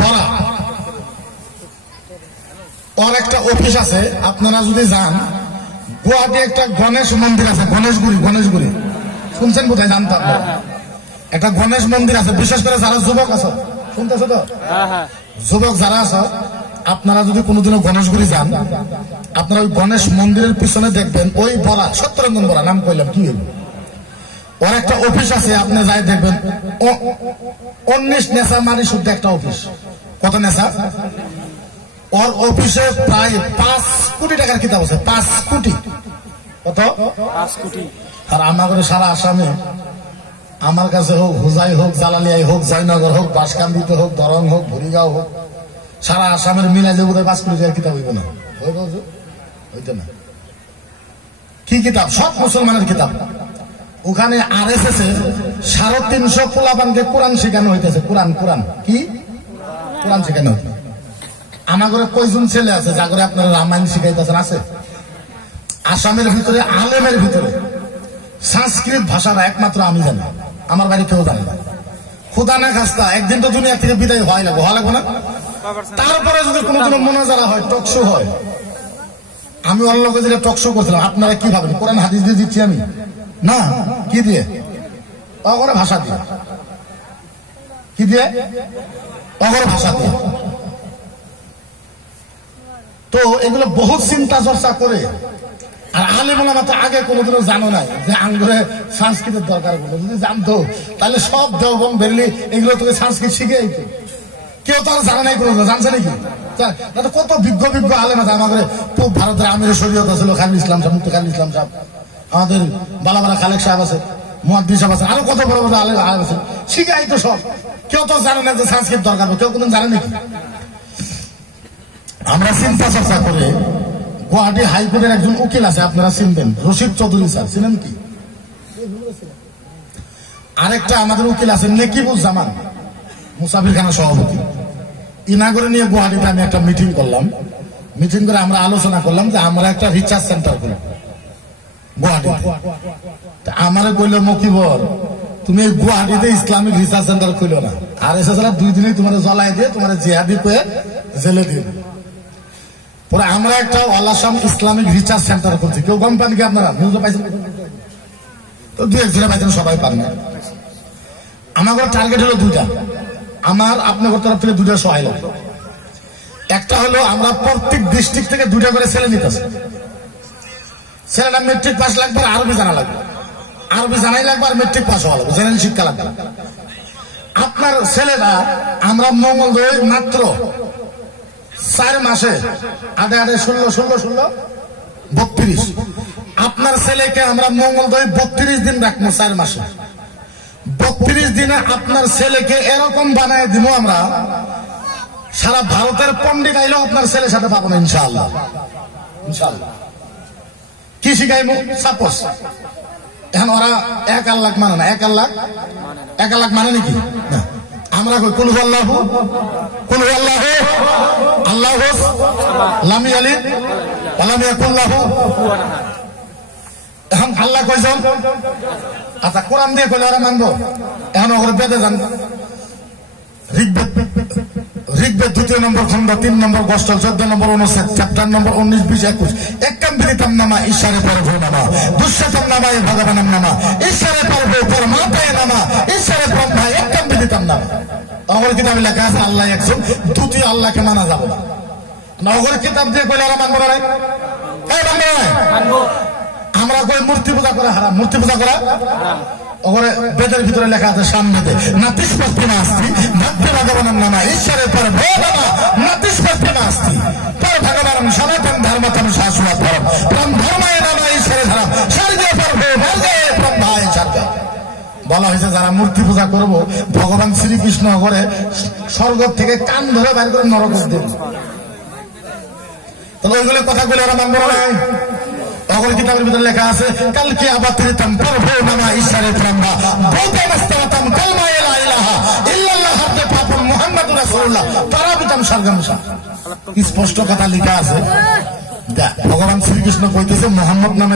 বড়া ওর একটা অফিস আছে, আপনারা যদি যান, গুয়াহাটি একটা গণেশ মন্দির আছে, গণেশগুড়ি শুনছেন বোধহয়, জানতাম একটা গণেশ মন্দির আছে। বিশেষ করে যারা যুবক আছে, শুনতেছো তো, যুবক যারা আছে, আপনারা যদি কোনোদিনও গণেশগুড়ি যান, আপনারা ওই গণেশ মন্দিরের পিছনে দেখবেন ওই বড়া, সত্যরঞ্জন বড়া নাম কইলাম, কি হইল, ওর একটা অফিস আছে। আপনি যাই দেখবেন 19 নেশা মারি শুদ্ধ একটা অফিস। কত নেশা? ওর অফিসে প্রায় 5 কোটি টাকার কিতাব আছে, 5 কোটি। কত? 5 কোটি। আর আমাদের সারা আসামে, আমার কাছে হোক, হুজাই হোক, জালালিয়াই হোক, জয়নগর হোক, বাঁশকান্দিতে হোক, দরং হোক, ভুরিগাঁও হোক, সারা আসামের মিলাই যে বোধহয় 5 কোটি টাকার কিতাব হইব না, হইতো না। কি কিতাব? সব মুসলমানের কিতাব। ওখানে RSS এ 350 পোলাপানকে কোরআন শেখানো হইতেছে। কোরআন কি কোরআন শেখানো হইতে। আমার ঘরে কয়জন ছেলে আছে যা করে আপনারা রামায়ণ শিখাইতেছেন? আছে। আসামের ভিতরে, আলেমের ভিতরে সংস্কৃত ভাষাটা একমাত্র আমি জানি, আমার বাড়ি কেউ জানে না। খুদা না খাস্তা একদিন তো দুনিয়া থেকে বিদায় হওয়া লাগবে না? তারপরে যদি কোনো মোনাজারা হয়, টকশো হয়, আমি অন্য লোকে যেটা টকশো করছিলাম, আপনারা কি ভাবেন কোরআন হাদিস দিয়ে দিচ্ছি আমি? না, কি দিয়ে? অগরে ভাষা দিয়ে। কি দিয়ে? অগরে ভাষা দিয়ে। তো এগুলো বহুত চিন্তা চর্চা করে। আর আলেমুলামা তো আগে কোনোদিনও জানো নাই যে আঙ্গুরে সংস্কৃতের দরকার পড়লো। যদি জানতো তাহলে সব দেওবন বেরলি এগুলো তোকে সংস্কৃত শিখে দিত। কেউ তো আর জানে নাই, কোনো জানছে নাকি? কত বিজ্ঞ আলেম আছে আমাদের। পূব ভারতের আমির শরীয়ত ছিল খালিল ইসলাম সাহেব, মুফতি খালিল ইসলাম সাহেব, আমাদের বালাবালা খালেক সাহেব আছে, মুহাদ্দিস সাহেব আছে, আরো কত বড় বড় আলেম আছে, শিখাই তো সব। কেউ তো জানে না যে সংস্কৃত দরকার, কেউ কোনদিন জানে নাকি? আমরা চিন্তা চর্চা করে গুয়াহাটি হাইকোর্টের একজন উকিল আছে, আপনারা চিনবেন, রশিদ চৌধুরী স্যার, চিনেন কি? আরেকটা আমাদের উকিল আছে নেকিবুজ্জামান, মুসাফিরখানা সভাপতি। ইনাগরে নিয়ে গুয়াহাটিতে আমি একটা মিটিং করলাম। মিটিং করে আমরা আলোচনা করলাম যে আমরা একটা রিসার্চ সেন্টার করব গুয়াহাটিতে। আমারে কইল, মকিবর তুমি গুয়াহাটিতে ইসলামিক রিসার্চ সেন্টার খুলো না, আর এসে 2 দিনেই তোমার জ্বলাই দিয়ে তোমার জিহাদি পেয়ে জেলে দিয়ে। পরে আমরা একটা all Assam Islamic research centre করছি। কেউ গম পান কি আপনারা? নিউজে পাইছেন তো? 2-1 পাইছেন, সবাই পান না। আমার টার্গেট হলো 2টা। আমার আপনার তরফ থেকে 2টা সহায় লাগবে। একটা হলো আমরা প্রত্যেক ডিস্ট্রিক্ট থেকে 2টা করে ছেলে নিতেছি। ছেলেটা মেট্রিক পাস লাগবে, আর আরবি জানা লাগবে। আরবি জানাই লাগবে, আর মেট্রিক পাস হওয়া লাগবে, জেনারেল শিক্ষা লাগবে। আপনার ছেলেরা আমরা মঙ্গলদৈ মাত্র 4 মাসে 8 16 32। আপনার ছেলেকে আমরা মঙ্গলদৈ 32 দিন রাখবো, 4 মাসে 32 দিনে আপনার ছেলেকে এরকম বানায় দিব আমরা, সারা ভারতের পন্ডিত আইলেও আপনার ছেলের সাথে পাবো না ইনশাআল্লাহ। ইনশাআল্লাহ। কি শিখাইবো? সাপোজ এখন ওরা 1 আল্লাহ মানে না, 1 আল্লাহ মানে নাকি না? আমরা কই কুল আল্লাহু আল্লাহু লাম ইয়ালিদ ওয়া লাম ইয়াকুল লাহু। এখন আল্লাহ কয়জন? আচ্ছা, কোরআন দিয়ে কইলে ওরা মানবো? এখন ওরা বেদে যান, ঋগ্বেদ 2 নম্বর খণ্ড 3 নম্বর গোষ্ঠল 14 নম্বর অনুচ্ছেদ, চ্যাপ্টার নম্বর 19, 20, 21। একম বিদিতম নামা ঈশ্বরে পরভো নামা, দুঃশতম নামায় ভগবানম নামা, ঈশ্বরে পরভো পরমাত্মায় নামা, ঈশ্বরে ব্রহ্মা একম বিদিতম নামা। অগর কিতাবে লেখা আছে আল্লাহ একজন, দ্বিতীয় আল্লাহকে মানা যাবে না। অগর কিতাব দিয়ে কইলে ওরা মানবো না? আমরা কই মূর্তি পূজা করা হারাম, মূর্তি পূজা করা ওরে বেদের ভিতরে লেখা আছে সামনেতে, নাতিস্পস্তি নাস্তি ভক্তি ভগবানের নামা ঈশ্বরের পর ভোগনা নাতিস্পস্তি নাস্তি পর ভগবান সনাতন ধর্মতম শাশ্বত পরম পরম ধর্মায় নামা ঈশ্বরের ধর্ম স্বর্গে পর ভোগে ব্রহ্মায় স্বর্গ। বলা হয়েছে যারা মূর্তি পূজা করবো ভগবান শ্রীকৃষ্ণ করে স্বর্গ থেকে কান ধরে বাইর করে নরক দেব। তাহলে ওইগুলো কথাগুলো ওরা মানবো না? অগর কিতাবের ভিতরে লেখা আছে কালকে আবাতিরিতাম পরভো নামা ঈশ্বরের ব্রহ্মা বলতে নাস্তাতাম কালমা লা ইলাহা ইল্লাল্লাহ হাতে পাপন মুহাম্মাদুর রাসূলুল্লাহ তারাবিতাম সরগমসা। স্পষ্ট কথা লেখা আছে। ভগবান শ্রীকৃষ্ণ কইতেছে মুহাম্মদ নামে